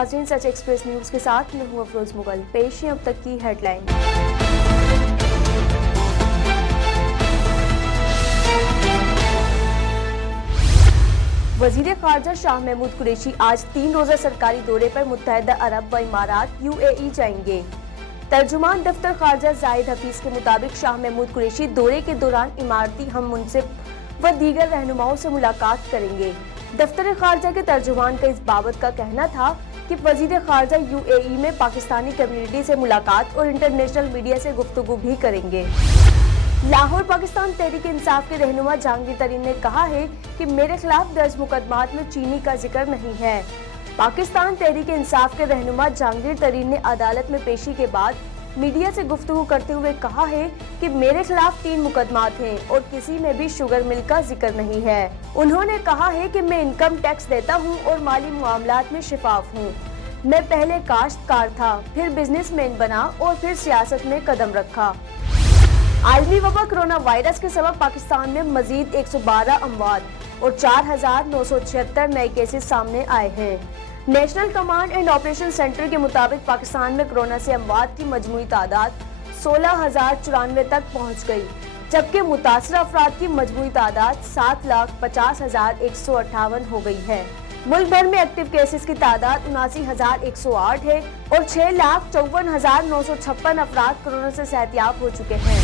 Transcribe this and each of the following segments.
नाज़रीन, सच express news के साथ मैं हूं अफरोज मुगल। पेश है अब तक की हेडलाइन। वजीर खारजा शाह महमूद कुरैशी आज 3 रोज़ा सरकारी दौरे पर मुत्तहदा अरब व इमारात UAE जाएंगे। तर्जुमान दफ्तर खारजा जाहिद हफीज के मुताबिक शाह महमूद कुरैशी दौरे के दौरान इमारती हम मुंसिब व दीगर रहनुमाओं से मुलाकात करेंगे। दफ्तर खारजा के तर्जुमान का इस बाबत का कहना था कि वजीर खारजा UAE में पाकिस्तानी कम्युनिटी से मुलाकात और इंटरनेशनल मीडिया से गुफ्तगू भी करेंगे। लाहौर पाकिस्तान तहरीक इंसाफ के रहनुमा जहांगीर तरीन ने कहा है कि मेरे खिलाफ दर्ज मुकदमात में चीनी का जिक्र नहीं है। पाकिस्तान तहरीक इंसाफ के रहनुमा जहांगीर तरीन ने अदालत में पेशी के बाद मीडिया से गुफ्तगू करते हुए कहा है कि मेरे खिलाफ 3 मुकदमात हैं और किसी में भी शुगर मिल का जिक्र नहीं है। उन्होंने कहा है कि मैं इनकम टैक्स देता हूं और माली मामलात में शिफाफ हूं। मैं पहले काश्तकार था, फिर बिजनेसमैन बना और फिर सियासत में कदम रखा। आलमी वबा कोरोना वायरस के सबब पाकिस्तान में मजीद 112 अमवात और 4,976 नए केसेस सामने आए हैं। National command and operation centre के मुताबिक पाकिस्तान में कोरोना से अमवात की मजमूई तादाद 16,094 तक पहुँच गई, जबकि मुतासर अफराद की मजमूई तादाद 7,50,158 हो गई है। मुल्क भर में एक्टिव केसेस की तादाद 79,108 है और 6,54,956 अफराद कोरोना से सेहतियाब हो चुके हैं।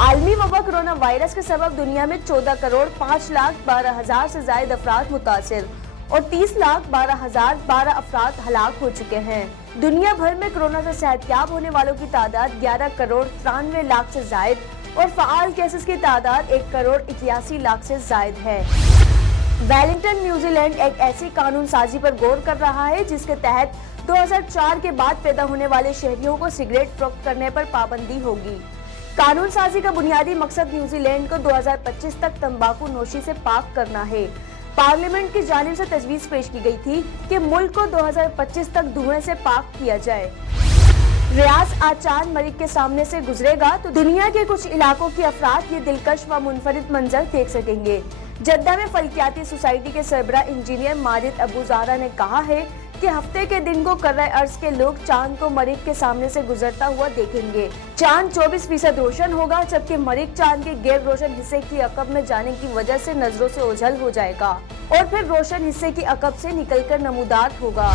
आलमी वबा कोरोना वायरस के सबब दुनिया में 14,05,12,000 से ज्यादा अफराद मुतासिर और 30,12,012 अफराद हलाक हो चुके हैं। दुनिया भर में कोरोना से सेहतियाब होने वालों की तादाद 11,93,00,000 से जायद और फ़ाल केसेस की तादाद 1,81,00,000 से जायद है। वेलिंगटन न्यूजीलैंड एक ऐसी कानून साजी पर गौर कर रहा है जिसके तहत 2004 के बाद पैदा होने वाले शहरियों को सिगरेट फरोख्त करने पर पाबंदी होगी। कानून साजी का बुनियादी मकसद न्यूजीलैंड को 2025 तक तंबाकू नोशी से पाक करना है। पार्लियामेंट की जानिब से तजवीज़ पेश की गई थी कि मुल्क को 2025 तक धुएं से पाक किया जाए। रियाज आज चांद मरीख के सामने से गुजरेगा तो दुनिया के कुछ इलाकों के अफराद ये दिलकश व मुनफरिद मंजर देख सकेंगे। जद्दा में फल्कियाती सोसाइटी के सरबरा इंजीनियर माजिद अबू ज़हरा ने कहा है कि हफ्ते के दिन को कर्रा अर्ज के लोग चांद को मरीख के सामने से गुजरता हुआ देखेंगे। चांद 24% रोशन होगा, जबकि मरीख चांद के गैर रोशन हिस्से की अकब में जाने की वजह से नजरों से ओझल हो जाएगा और फिर रोशन हिस्से की अकब से निकलकर नमूदार होगा।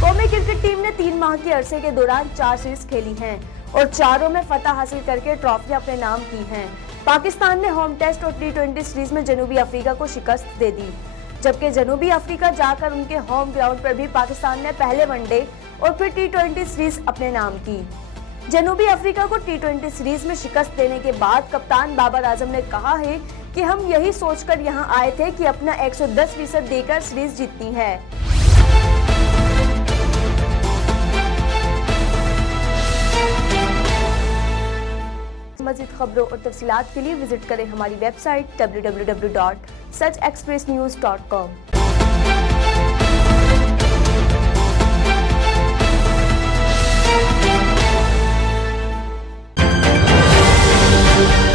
कौमी क्रिकेट टीम ने 3 माह के अरसे के दौरान 4 सीरीज खेली हैं और चारों में फतह हासिल करके ट्रॉफियां अपने नाम की हैं। पाकिस्तान ने होम टेस्ट और T20 सीरीज में जनूबी अफ्रीका को शिकस्त दे दी, जबकि जनूबी अफ्रीका जाकर उनके होम ग्राउंड पर भी पाकिस्तान ने पहले वनडे और फिर T20 सीरीज अपने नाम की। जनूबी अफ्रीका को T20 सीरीज में शिकस्त देने के बाद कप्तान बाबर आजम ने कहा है कि हम यही सोचकर यहां आए थे कि अपना 110% देकर सीरीज जीतनी है। मज़ीद खबरों और तफसीलात के लिए विजिट करें हमारी वेबसाइट www.suchexpressnews.com।